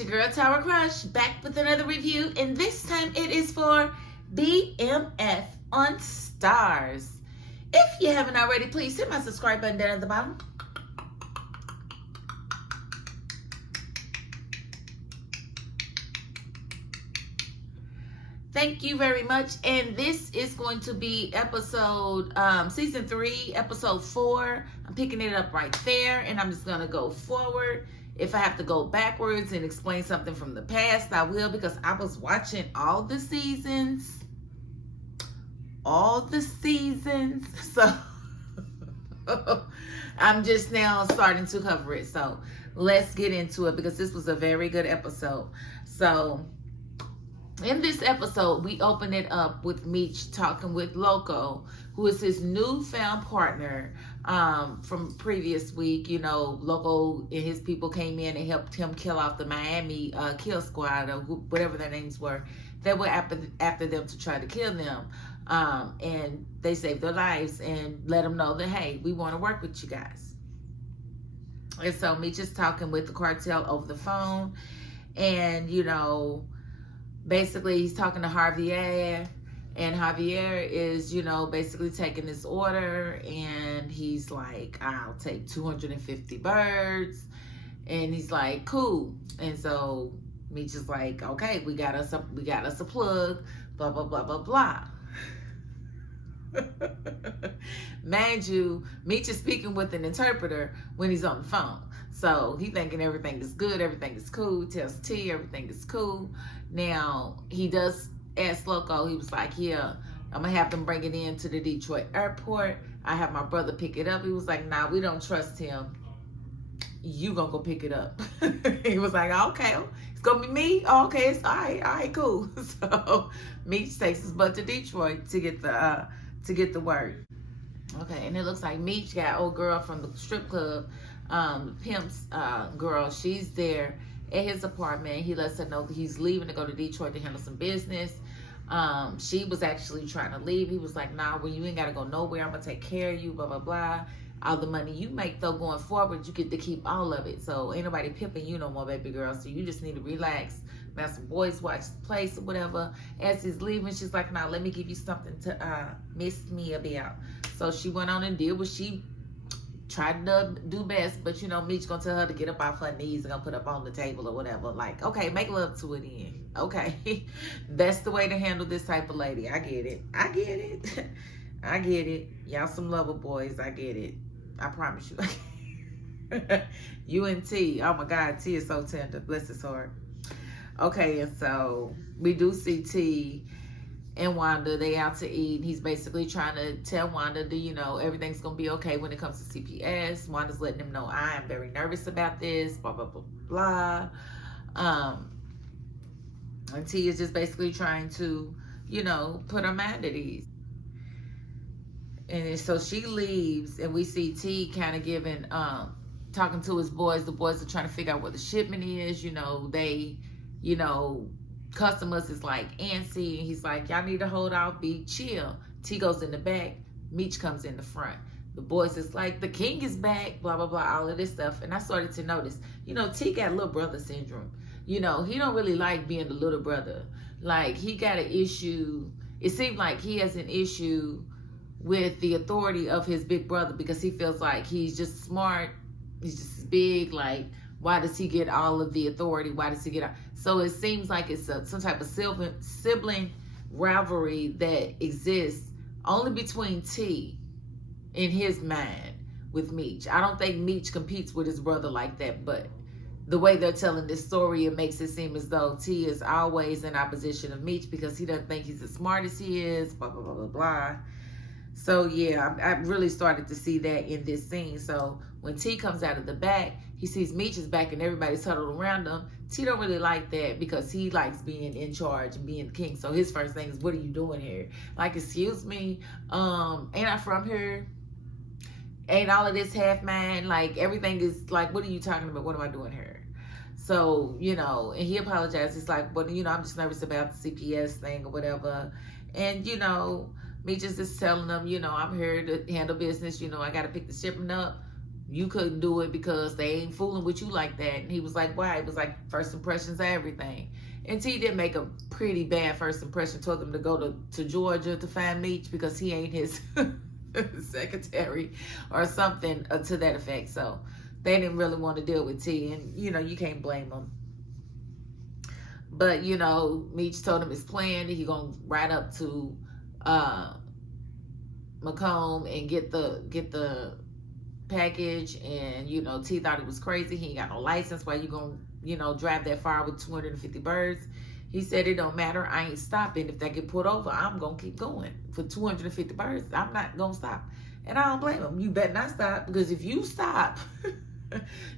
your girl Tower Crush, back with another review, and this time it is for BMF on Starz. If you haven't already, please hit my subscribe button down at the bottom. Thank you very much. And this is going to be episode, season 3, episode 4. I'm picking it up right there, and I'm just going to go forward. If I have to go backwards and explain something from the past, I will, because I was watching all the seasons. So I'm just now starting to cover it. So let's get into it, because this was a very good episode. So in this episode, we open it up with Meech talking with Loco, who is his newfound partner from previous week. You know, Loco and his people came in and helped him kill off the Miami kill squad, or whatever their names were. They were after them to try to kill them. And they saved their lives and let them know that, hey, we want to work with you guys. And so Meech is talking with the cartel over the phone. And, you know, basically he's talking to Javier, and Javier is, you know, basically taking this order, and he's like, I'll take 250 birds, and he's like, cool. And so Meech is like, okay, we got us a plug, blah blah blah blah blah. Mind you, Meech is speaking with an interpreter when he's on the phone. So he thinking everything is good, everything is cool, tells T everything is cool. Now, he does ask Loco, he was like, yeah, I'm going to have them bring it in to the Detroit airport. I have my brother pick it up. He was like, nah, we don't trust him. You going to go pick it up. He was like, okay, it's going to be me? Oh, okay, it's all right, cool. So Meech takes his butt to Detroit to get the word. Okay, and it looks like Meech got old girl from the strip club, Pimp's girl. She's there at his apartment. He lets her know that he's leaving to go to Detroit to handle some business. She was actually trying to leave. He was like, nah, well, you ain't got to go nowhere. I'm going to take care of you, blah, blah, blah. All the money you make, though, going forward, you get to keep all of it. So ain't nobody pimping you no more, baby girl. So you just need to relax. Now some boys watch the place or whatever. As he's leaving, she's like, nah, let me give you something to miss me about. So she went on and did what she tried to do best, but you know, Meech gonna tell her to get up off her knees and gonna put up on the table or whatever. Like, okay, make love to it in. Okay. That's the way to handle this type of lady. I get it. I get it. Y'all some lover boys. I get it. I promise you. You and T. Oh my God, T is so tender. Bless his heart. Okay, and so we do see T and Wanda. They out to eat. He's basically trying to tell Wanda that, you know, everything's gonna be okay when it comes to CPS. Wanda's letting him know, I am very nervous about this, blah blah blah blah. And T is just basically trying to, you know, put her mind at ease. And so she leaves, and we see T kind of giving talking to his boys. The boys are trying to figure out what the shipment is. You know, they, you know, customers is like antsy, and he's like, y'all need to hold off, be chill. T goes in the back, Meech comes in the front. The boys is like, the king is back, blah blah blah, all of this stuff. And I started to notice, you know, T got little brother syndrome. You know, he don't really like being the little brother. Like, he got an issue. It seemed like he has an issue with the authority of his big brother, because he feels like he's just smart, he's just big. Like, why does he get all of the authority? Why does he get all? So it seems like it's some type of sibling rivalry that exists only between T in his mind with Meech. I don't think Meech competes with his brother like that, but the way they're telling this story, it makes it seem as though T is always in opposition of Meech because he doesn't think he's as smart as he is, blah, blah, blah, blah, blah. So yeah, I really started to see that in this scene. So when T comes out of the back, he sees Meech is back and everybody's huddled around him. T don't really like that because he likes being in charge and being the king. So his first thing is, what are you doing here? Like, excuse me, ain't I from here? Ain't all of this half mine? Like, everything is like, what are you talking about? What am I doing here? So, you know, and he apologized. He's like, well, you know, I'm just nervous about the CPS thing or whatever. And, you know, Meech is just telling them, you know, I'm here to handle business. You know, I got to pick the shipment up. You couldn't do it because they ain't fooling with you like that. And he was like, why? It was like, first impressions are everything. And T did make a pretty bad first impression. Told him to go to Georgia to find Meech because he ain't his secretary or something to that effect. So they didn't really want to deal with T. And, you know, you can't blame them. But, you know, Meech told him his plan. He going to ride up to Macomb and get the package. And, you know, T thought it was crazy. He ain't got no license. Why you going to, you know, drive that far with 250 birds? He said, it don't matter. I ain't stopping. If they get pulled over, I'm going to keep going. For 250 birds, I'm not going to stop. And I don't blame him. You better not stop, because if you stop,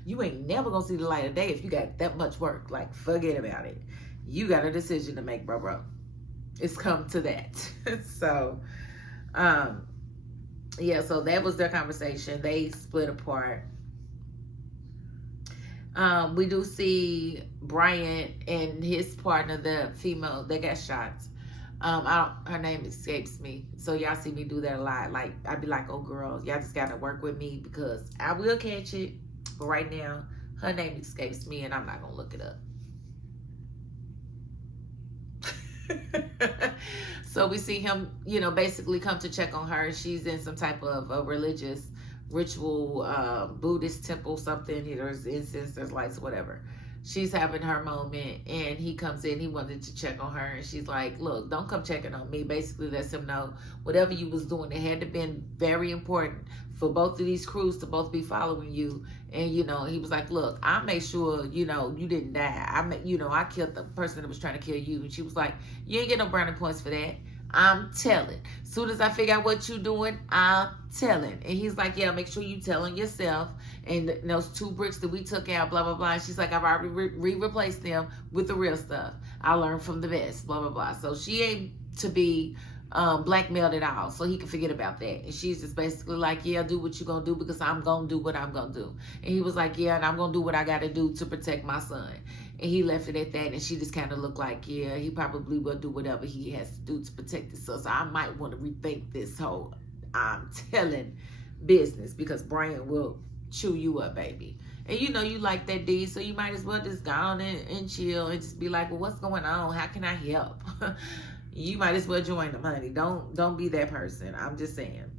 you ain't never going to see the light of day if you got that much work. Like, forget about it. You got a decision to make, bro. It's come to that. So, yeah, so that was their conversation. They split apart. We do see Bryant and his partner, the female, they got shots. Her name escapes me. So y'all see me do that a lot. Like, I'd be like, oh girl, y'all just gotta work with me because I will catch it. But right now, her name escapes me and I'm not gonna look it up. So we see him, you know, basically come to check on her. She's in some type of religious ritual, Buddhist temple, something. There's incense, there's lights, whatever. She's having her moment, and he comes in. He wanted to check on her, and she's like, look, don't come checking on me. Basically lets him know whatever you was doing, it had to been very important for both of these crews to both be following you. And, you know, he was like, look, I made sure, you know, you didn't die. I killed the person that was trying to kill you. And she was like, you ain't get no brownie points for that. I'm telling. Soon as I figure out what you doing, I'm telling. And he's like, yeah, make sure you telling yourself. And those 2 bricks that we took out, blah, blah, blah. And she's like, I've already replaced them with the real stuff. I learned from the best, blah, blah, blah. So she ain't to be blackmailed at all. So he can forget about that. And she's just basically like, yeah, do what you're going to do because I'm going to do what I'm going to do. And he was like, yeah, and I'm going to do what I got to do to protect my son. And he left it at that, and she just kind of looked like, yeah, he probably will do whatever he has to do to protect his son. So I might want to rethink this whole I'm telling business, because Brian will chew you up, baby. And you know you like that D, so you might as well just go on and chill and just be like, well, what's going on? How can I help? You might as well join them, honey. Don't be that person. I'm just saying.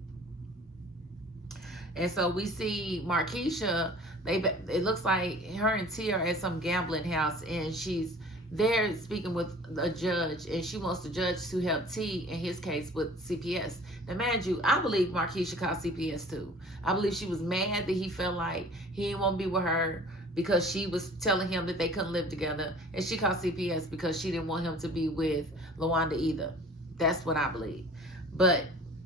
And so we see Markeisha. It looks like her and T are at some gambling house, and she's there speaking with a judge, and she wants the judge to help T in his case with CPS. Now, mind you, I believe Markeisha called CPS too. I believe she was mad that he felt like he didn't want to be with her because she was telling him that they couldn't live together, and she called CPS because she didn't want him to be with LaWanda either. That's what I believe. But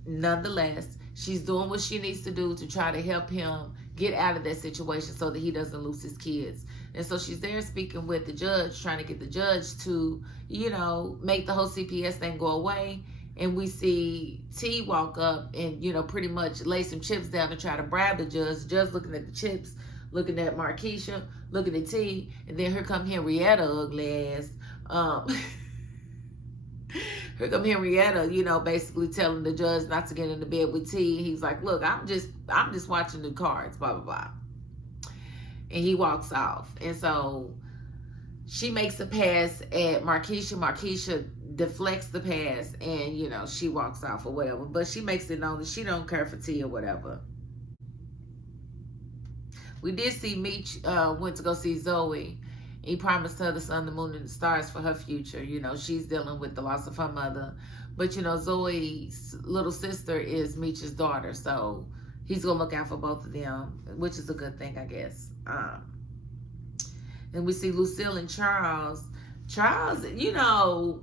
nonetheless, she's doing what she needs to do to try to help him get out of that situation so that he doesn't lose his kids. And so she's there speaking with the judge, trying to get the judge to, you know, make the whole CPS thing go away. And we see T walk up and, you know, pretty much lay some chips down to try to bribe the judge. The judge looking at the chips, looking at Markeisha, looking at T, and then here come Henrietta, ugly ass. Here come Henrietta, you know, basically telling the judge not to get into bed with T. He's like, look, I'm just watching the cards, blah, blah, blah. And he walks off. And so she makes a pass at Markeisha. Markeisha deflects the pass, and, you know, she walks off or whatever. But she makes it known that she don't care for T or whatever. We did see Meech went to go see Zoe. He promised her the sun, the moon, and the stars for her future. You know, she's dealing with the loss of her mother. But, you know, Zoe's little sister is Meech's daughter. So he's going to look out for both of them, which is a good thing, I guess. And we see Lucille and Charles. Charles, you know,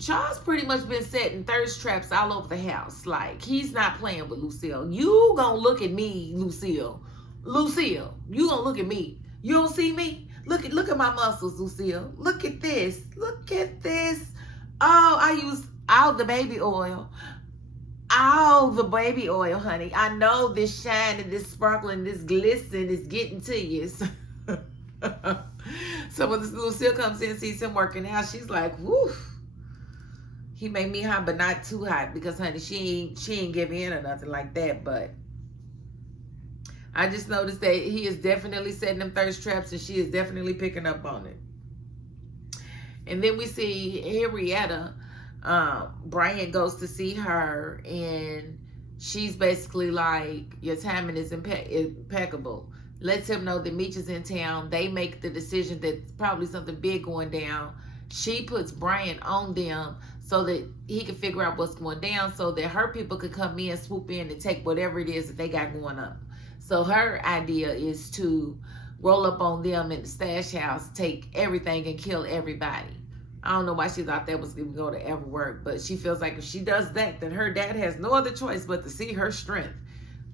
Charles pretty much been setting thirst traps all over the house. Like, he's not playing with Lucille. You going to look at me, Lucille. Lucille, you going to look at me. You don't see me? Look at my muscles, Lucille. Look at this. Look at this. Oh, I use all the baby oil. All the baby oil, honey. I know this shine and this sparkling, this glisten is getting to you. So when Lucille comes in and sees him working out, she's like, whoo. He made me hot, but not too hot, because, honey, she ain't give in or nothing like that. But I just noticed that he is definitely setting them thirst traps, and she is definitely picking up on it. And then we see Henrietta. Brian goes to see her, and she's basically like, your timing is impeccable. Lets him know that Meech is in town. They make the decision that probably something big going down. She puts Brian on them so that he can figure out what's going down, so that her people could come in, swoop in, and take whatever it is that they got going up. So her idea is to roll up on them in the stash house, take everything, and kill everybody. I don't know why she thought that was going to ever work, but she feels like if she does that, then her dad has no other choice but to see her strength.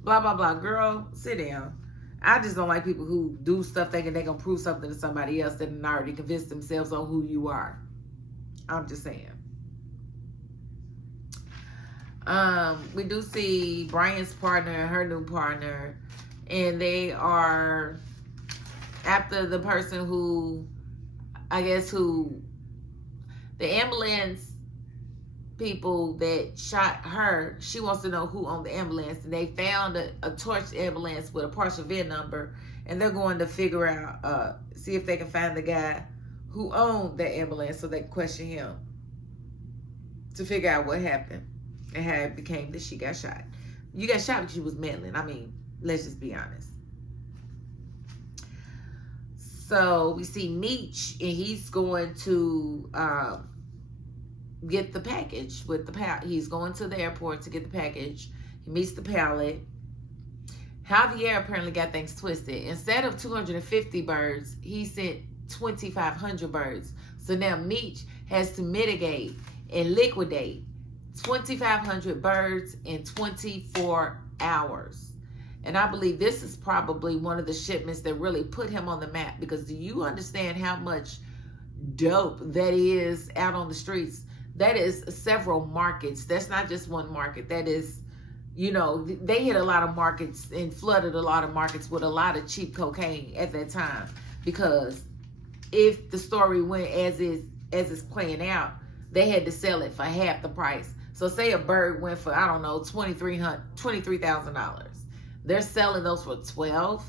Blah, blah, blah. Girl, sit down. I just don't like people who do stuff thinking they're going to prove something to somebody else that have already convinced themselves on who you are. I'm just saying. We do see Brian's partner and her new partner, and they are after the person who, I guess, who the ambulance people that shot her. She wants to know who owned the ambulance, and they found a torched ambulance with a partial VIN number, and they're going to figure out, see if they can find the guy who owned the ambulance so they can question him to figure out what happened and how it became that she got shot. You got shot because you was meddling. I mean, let's just be honest. So we see Meech, and he's going to get the package with the he's going to the airport to get the package. He meets the pilot. Javier apparently got things twisted. Instead of 250 birds, he sent 2,500 birds. So now Meech has to mitigate and liquidate 2,500 birds in 24 hours. And I believe this is probably one of the shipments that really put him on the map, because do you understand how much dope that is out on the streets? That is several markets. That's not just one market. That is, you know, they hit a lot of markets and flooded a lot of markets with a lot of cheap cocaine at that time. Because if the story went as it's playing out, they had to sell it for half the price. So say a bird went for, I don't know, $23,000. They're selling those for $12,000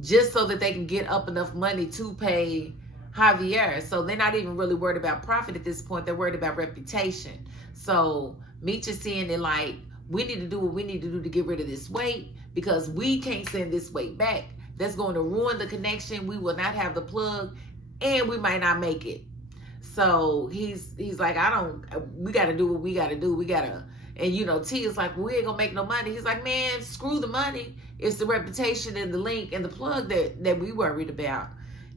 just so that they can get up enough money to pay Javier. So they're not even really worried about profit at this point. They're worried about reputation. So Meech is seeing it like, we need to do what we need to do to get rid of this weight, because we can't send this weight back. That's going to ruin the connection. We will not have the plug, and we might not make it. So he's like, we got to do what we got to do. We got to, and you know, T is like, well, we ain't gonna make no money. He's like, man, screw the money. It's the reputation and the link and the plug that we worried about.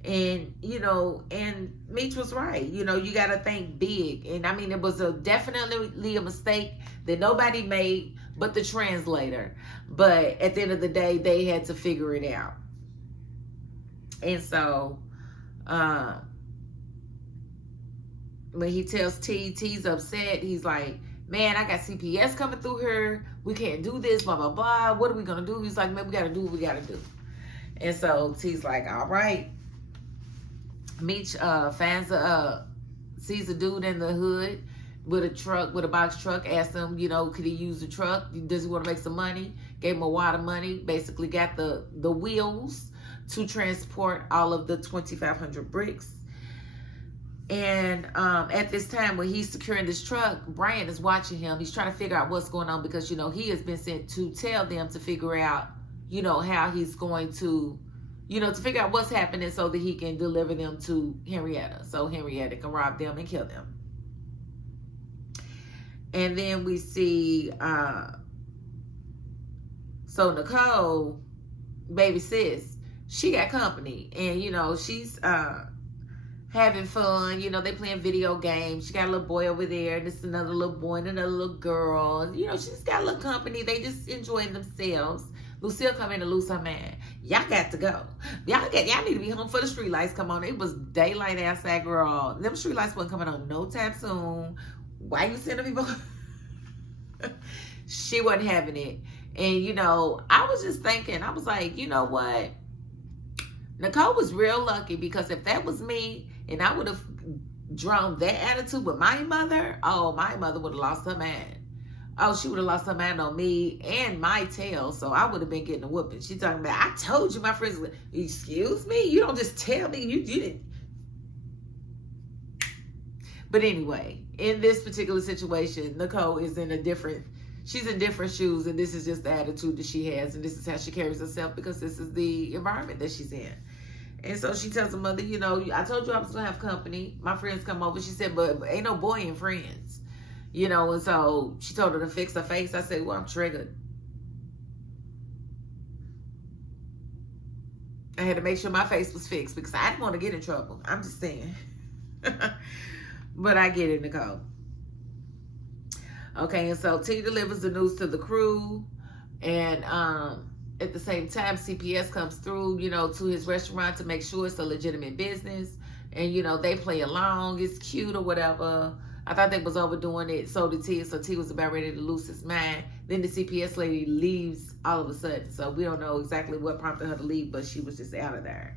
And, you know, and Meech was right. You know, you got to think big. And I mean, it was definitely a mistake that nobody made but the translator. But at the end of the day, they had to figure it out. And so, when he tells T's upset, he's like, man, I got CPS coming through here. We can't do this, blah, blah, blah. What are we going to do? He's like, man, we got to do what we got to do. And so T's like, all right. Meech sees a dude in the hood with a truck, with a box truck, asked him, you know, could he use the truck? Does he want to make some money? Gave him a wad of money, basically got the wheels to transport all of the 2,500 bricks. And at this time when he's securing this truck, Brian is watching him. He's trying to figure out what's going on, because, you know, he has been sent to tell them to figure out, you know, how he's going to, you know, to figure out what's happening so that he can deliver them to Henrietta, so Henrietta can rob them and kill them. And then we see, so Nicole, baby sis, she got company, and, you know, she's having fun. You know, they playing video games. She got a little boy over there. This is another little boy and another little girl. You know, she's got a little company. They just enjoying themselves. Lucille come in to lose her man. Y'all got to go. Y'all need to be home for the street lights. Come on. It was daylight outside, girl. Them street lights wasn't coming on no time soon. Why you sending people? She wasn't having it. And, you know, I was just thinking, I was like, you know what? Nicole was real lucky, because if that was me and I would have drawn that attitude with my mother, oh, my mother would have lost her man. Oh, she would have lost her mind on me and my tail, so I would have been getting a whooping. She talking about, I told you my friends would. Excuse me? You don't just tell me. You didn't. But anyway, in this particular situation, Nicole is she's in different shoes, and this is just the attitude that she has, and this is how she carries herself, because this is the environment that she's in. And so she tells her mother, you know, I told you I was going to have company. My friends come over. She said, but ain't no boy and friends. You know, and so she told her to fix her face. I said, well, I'm triggered. I had to make sure my face was fixed because I didn't want to get in trouble. I'm just saying. But I get it, Nicole. Okay, and so T delivers the news to the crew. And at the same time, CPS comes through, you know, to his restaurant to make sure it's a legitimate business. And, you know, they play along. It's cute or whatever. I thought they was overdoing it. So did T. So T was about ready to lose his mind. Then the CPS lady leaves all of a sudden. So we don't know exactly what prompted her to leave, but she was just out of there.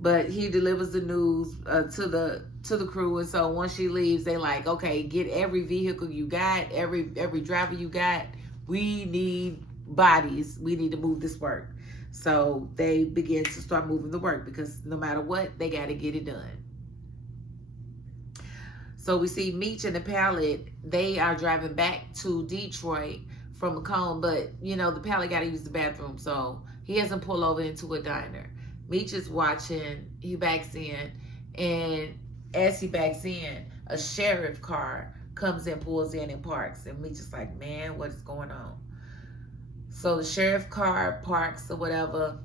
But he delivers the news to the crew, and so once she leaves, they like, okay, get every vehicle you got, every driver you got. We need bodies. We need to move this work. So they begin to start moving the work because no matter what, they got to get it done. So we see Meech and the Pallet. They are driving back to Detroit from Macomb, but you know the Pallet got to use the bathroom, so he hasn't pulled over into a diner. Meech is watching. He backs in, and as he backs in, a sheriff car comes in, pulls in, and parks. And Meech is like, man, what is going on? So the sheriff car parks or whatever,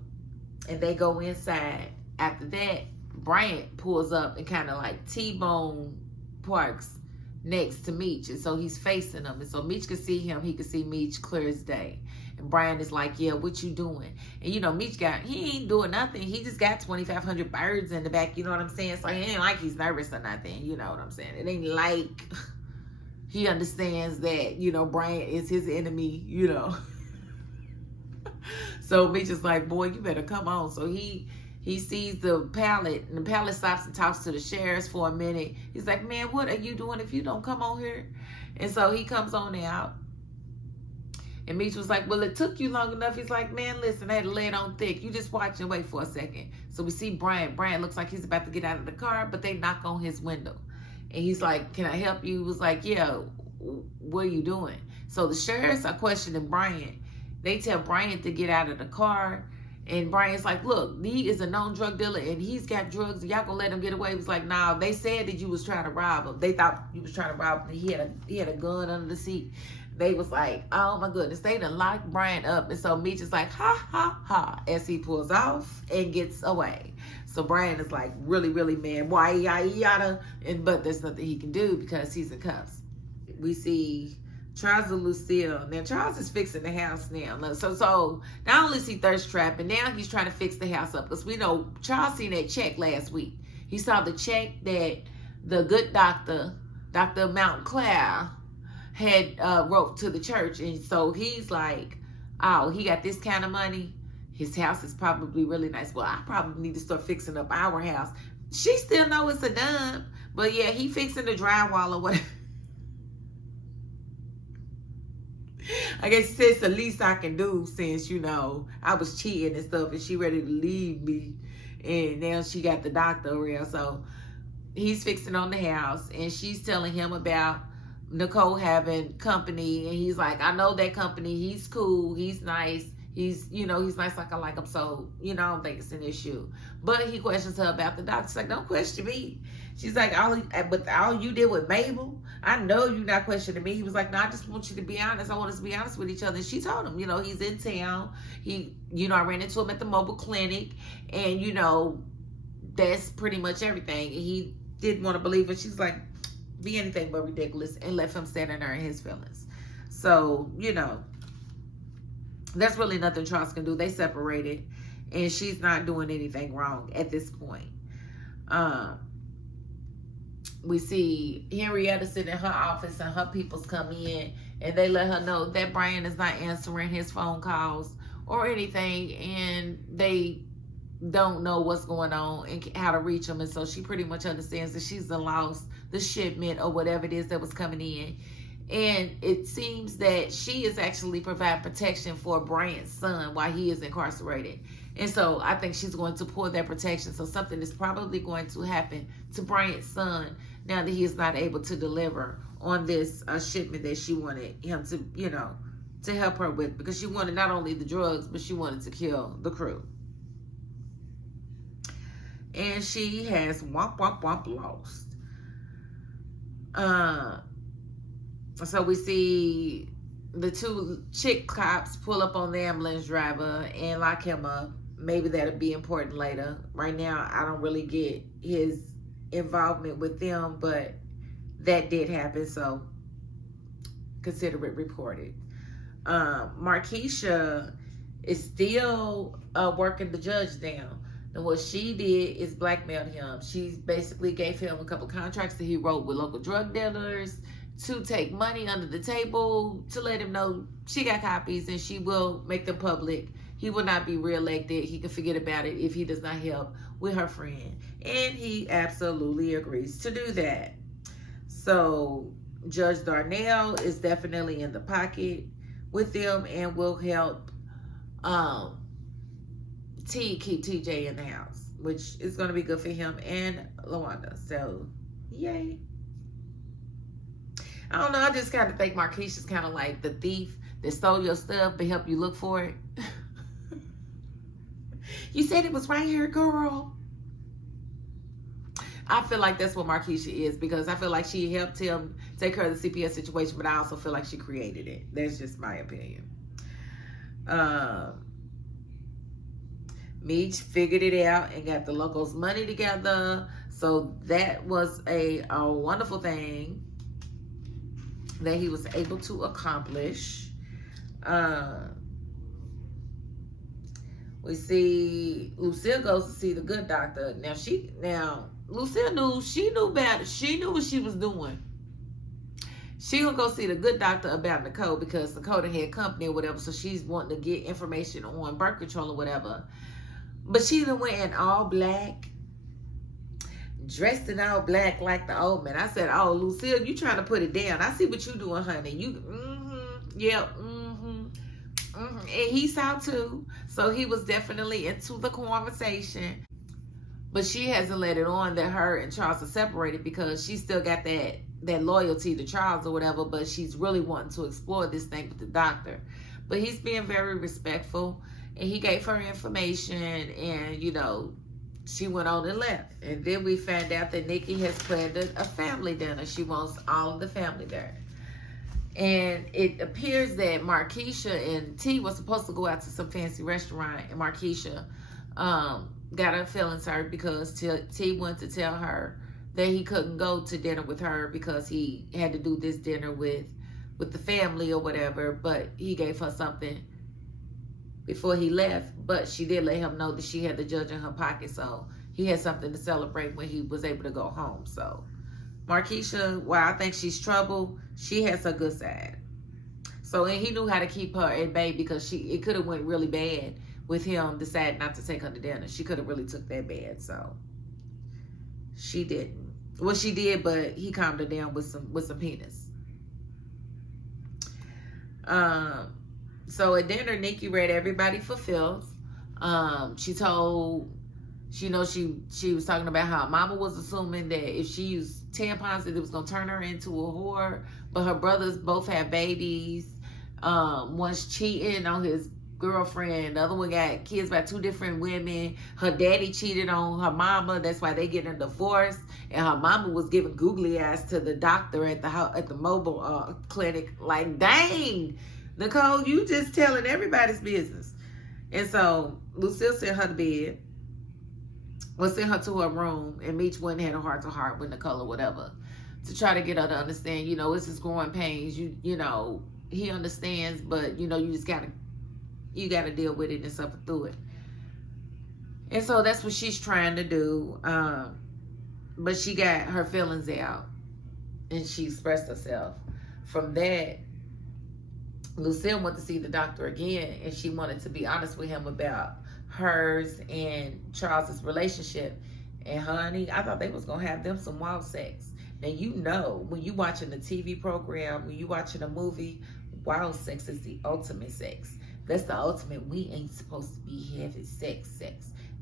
and they go inside. After that, Bryant pulls up and kind of like T-bone parks next to Meech, and so he's facing him, and so Meech can see him. He can see Meech clear as day. And Brian is like, yeah, what you doing? And you know, Meech he ain't doing nothing. He just got 2,500 birds in the back, you know what I'm saying? So he ain't like he's nervous or nothing, you know what I'm saying? It ain't like he understands that, you know, Brian is his enemy, you know. So Meech is like, boy, you better come on. So he sees the Pallet, and the Pallet stops and talks to the sheriffs for a minute. He's like, man, what are you doing if you don't come on here? And so he comes on out. And Meech was like, well, it took you long enough. He's like, man, listen, I had to lay it on thick. You just watch and wait for a second. So we see Brian. Brian looks like he's about to get out of the car, but they knock on his window. And he's like, can I help you? He was like, yeah, what are you doing? So the sheriffs are questioning Brian. They tell Brian to get out of the car. And Brian's like, look, he is a known drug dealer, and he's got drugs. Y'all gonna let him get away? He was like, nah, they said that you was trying to rob him. They thought you was trying to rob him. He had a gun under the seat. They was like, oh my goodness, they done locked Brian up. And so Meech is like, ha, ha, ha, as he pulls off and gets away. So Brian is like, really, really mad. Why, yada, but there's nothing he can do because he's in cuffs. We see Charles and Lucille. Now, Charles is fixing the house now. So not only is he thirst trapping, now he's trying to fix the house up. Because we know Charles seen that check last week. He saw the check that the good doctor, Dr. Mountain Cloud, had wrote to the church. And so he's like, oh, he got this kind of money. His house is probably really nice. Well, I probably need to start fixing up our house. She still know it's a dime. But yeah, he fixing the drywall or whatever. I guess it's the least I can do since, you know, I was cheating and stuff and she ready to leave me. And now she got the doctor around. So he's fixing on the house and she's telling him about Nicole having company. And he's like, I know that company. He's cool. He's nice. He's, you know, he's nice like I like him. So, you know, I don't think it's an issue. But he questions her about the doctor. She's like, don't question me. She's like, but all you did with Mabel, I know you're not questioning me. He was like, no, I just want you to be honest. I want us to be honest with each other. And she told him, you know, he's in town. He, you know, I ran into him at the mobile clinic. And, you know, that's pretty much everything. And he didn't want to believe it. She's like, be anything but ridiculous, and left him standing there in his feelings. So, you know, that's really nothing Charles can do. They separated, and she's not doing anything wrong at this point. We see Henrietta sitting in her office, and her peoples come in, and they let her know that Brian is not answering his phone calls or anything, and they don't know what's going on and how to reach them. And so she pretty much understands that she's lost the shipment or whatever it is that was coming in. And it seems that she is actually providing protection for Bryant's son while he is incarcerated. And so I think she's going to pull that protection. So something is probably going to happen to Bryant's son now that he is not able to deliver on this shipment that she wanted him to, to help her with. Because she wanted not only the drugs, but she wanted to kill the crew. And she has womp, womp, womp lost. So we see the two chick cops pull up on the ambulance driver and lock him up. Maybe that'll be important later. Right now, I don't really get his involvement with them, but that did happen, so consider it reported. Markeisha is still working the judge down. And what she did is blackmailed him. She basically gave him a couple contracts that he wrote with local drug dealers to take money under the table to let him know she got copies and she will make them public. He will not be reelected. He can forget about it if he does not help with her friend. And he absolutely agrees to do that. So Judge Darnell is definitely in the pocket with them and will help T keep TJ in the house, which is going to be good for him and LaWanda. So, yay. I don't know. I just kind of think Markeisha's kind of like the thief that stole your stuff but help you look for it. You said it was right here, girl. I feel like that's what Markeisha is, because I feel like she helped him take care of the CPS situation, but I also feel like she created it. That's just my opinion. Meech figured it out and got the locals' money together. So that was a wonderful thing that he was able to accomplish. We see Lucille goes to see the good doctor. Now Lucille knew better. She knew what she was doing. She gonna go see the good doctor about Nicole because Nicole had company or whatever, so she's wanting to get information on birth control or whatever. But she done went in all black, dressed in all black like the old man. I said, "Oh, Lucille, you trying to put it down? I see what you doing, honey. And he saw too, so he was definitely into the conversation." But she hasn't let it on that her and Charles are separated because she still got that loyalty to Charles or whatever. But she's really wanting to explore this thing with the doctor. But he's being very respectful, and he gave her information, and she went on and left. And then we found out that Nikki has planned a family dinner. She wants all of the family there. And it appears that Markeisha and T was supposed to go out to some fancy restaurant, and Markeisha got her feelings hurt because T wanted to tell her that he couldn't go to dinner with her because he had to do this dinner with the family or whatever, but he gave her something before he left. But she did let him know that she had the judge in her pocket, so he had something to celebrate when he was able to go home. So Markeisha, while I think she's trouble, she has her good side. So, and he knew how to keep her at bay because it could have went really bad with him deciding not to take her to dinner. She could have really took that bad, so she didn't. Well, she did, but he calmed her down with some penis. So at dinner, Nikki read everybody for filth. She was talking about how Mama was assuming that if she used tampons that it was gonna turn her into a whore, but her brothers both had babies. One's cheating on his girlfriend, the other one got kids by two different women. Her daddy cheated on her mama, that's why they getting a divorce. And her mama was giving googly eyes to the doctor at the mobile clinic. Like, dang, Nicole, you just telling everybody's business. And so Lucille sent her to bed. Well, sent her to her room, and Meech went and had a heart-to-heart with Nicole or whatever to try to get her to understand, it's his growing pains. He understands, but, you just gotta deal with it and suffer through it. And so that's what she's trying to do. But she got her feelings out, and she expressed herself. From that, Lucille went to see the doctor again, and she wanted to be honest with him about hers and Charles's relationship. And honey, I thought they was gonna have them some wild sex. Now you know when you watching a TV program, when you watching a movie, wild sex is the ultimate sex. That's the ultimate. We ain't supposed to be having sex.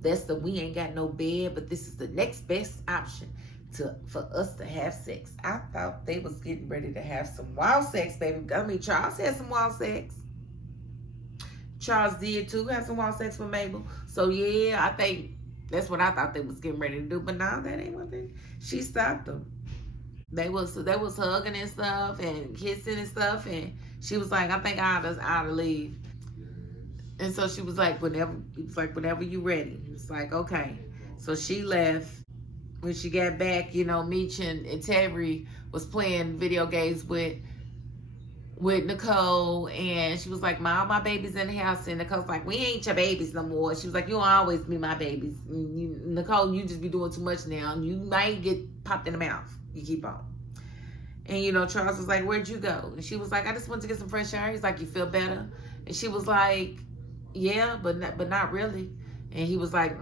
That's the we ain't got no bed, but this is the next best option for us to have sex. I thought they was getting ready to have some wild sex, baby. I mean, Charles had some wild sex. Charles did too, have some wild sex with Mabel. So yeah, I think that's what I thought they was getting ready to do. But now that ain't what she stopped them. They was hugging and stuff and kissing and stuff, and she was like, I think I ought to leave. And so she was like, whenever you ready. He was like, okay. So she left. When she got back, you know, Meech and Terry was playing video games with Nicole, and she was like, my baby's in the house, and Nicole's like, we ain't your babies no more. She was like, you don't always be my babies. Nicole, you just be doing too much now. You might get popped in the mouth. You keep on. And, you know, Charles was like, where'd you go? And she was like, I just went to get some fresh air. He's like, you feel better? And she was like, yeah, but not really. And he was like,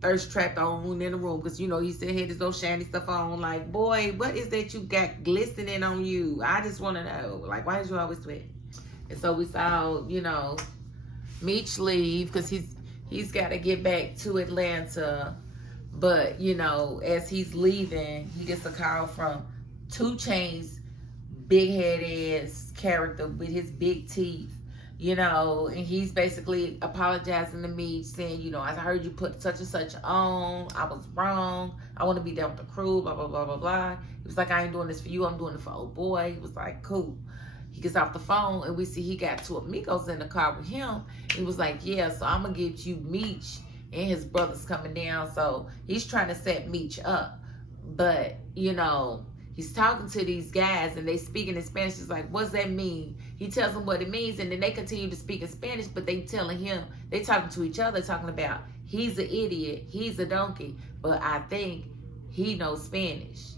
thirst trapped on in the room. Because, you know, he still had his old shiny stuff on. Like, boy, what is that you got glistening on you? I just want to know. Like, why did you always sweat? And so we saw, you know, Meech leave because he's got to get back to Atlanta. But, you know, as he's leaving, he gets a call from 2 Chainz's big head ass character with his big teeth. You know, and he's basically apologizing to me, saying, you know, I heard you put such and such on. I was wrong. I want to be down with the crew, blah, blah, blah, blah, blah. He was like, I ain't doing this for you. I'm doing it for old boy. He was like, cool. He gets off the phone, and we see he got 2 amigos in the car with him. He was like, yeah, so I'm going to get you Meech and his brothers coming down. So he's trying to set Meech up. But, you know, he's talking to these guys, and they speaking in Spanish. He's like, what's that mean? He tells them what it means, and then they continue to speak in Spanish, but they telling him, they talking to each other, talking about, he's an idiot, he's a donkey, but I think he knows Spanish.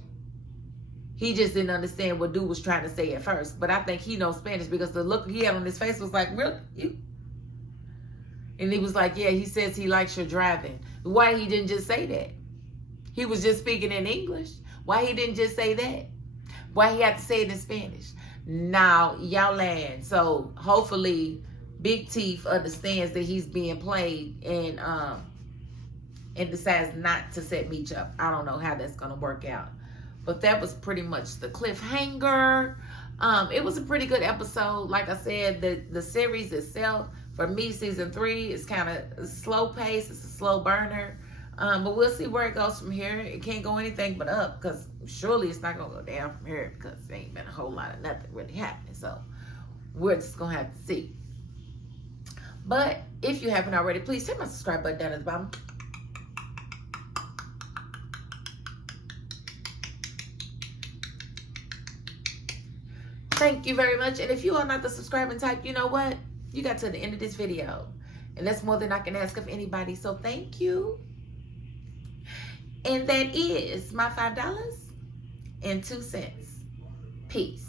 He just didn't understand what dude was trying to say at first, but I think he knows Spanish because the look he had on his face was like, really? You? And he was like, yeah, he says he likes your driving. Why he didn't just say that? He was just speaking in English. Why he didn't just say that? Why he had to say it in Spanish? Now, y'all land. So, hopefully, Big Teeth understands that he's being played and decides not to set Meech up. I don't know how that's going to work out. But that was pretty much the cliffhanger. It was a pretty good episode. Like I said, the series itself, for me, season 3 is kind of slow pace. It's a slow burner. But we'll see where it goes from here. It can't go anything but up because surely it's not going to go down from here because there ain't been a whole lot of nothing really happening. So we're just going to have to see. But if you haven't already, please hit my subscribe button down at the bottom. Thank you very much. And if you are not the subscribing type, you know what? You got to the end of this video. And that's more than I can ask of anybody. So thank you. And that is my $5.02. Peace.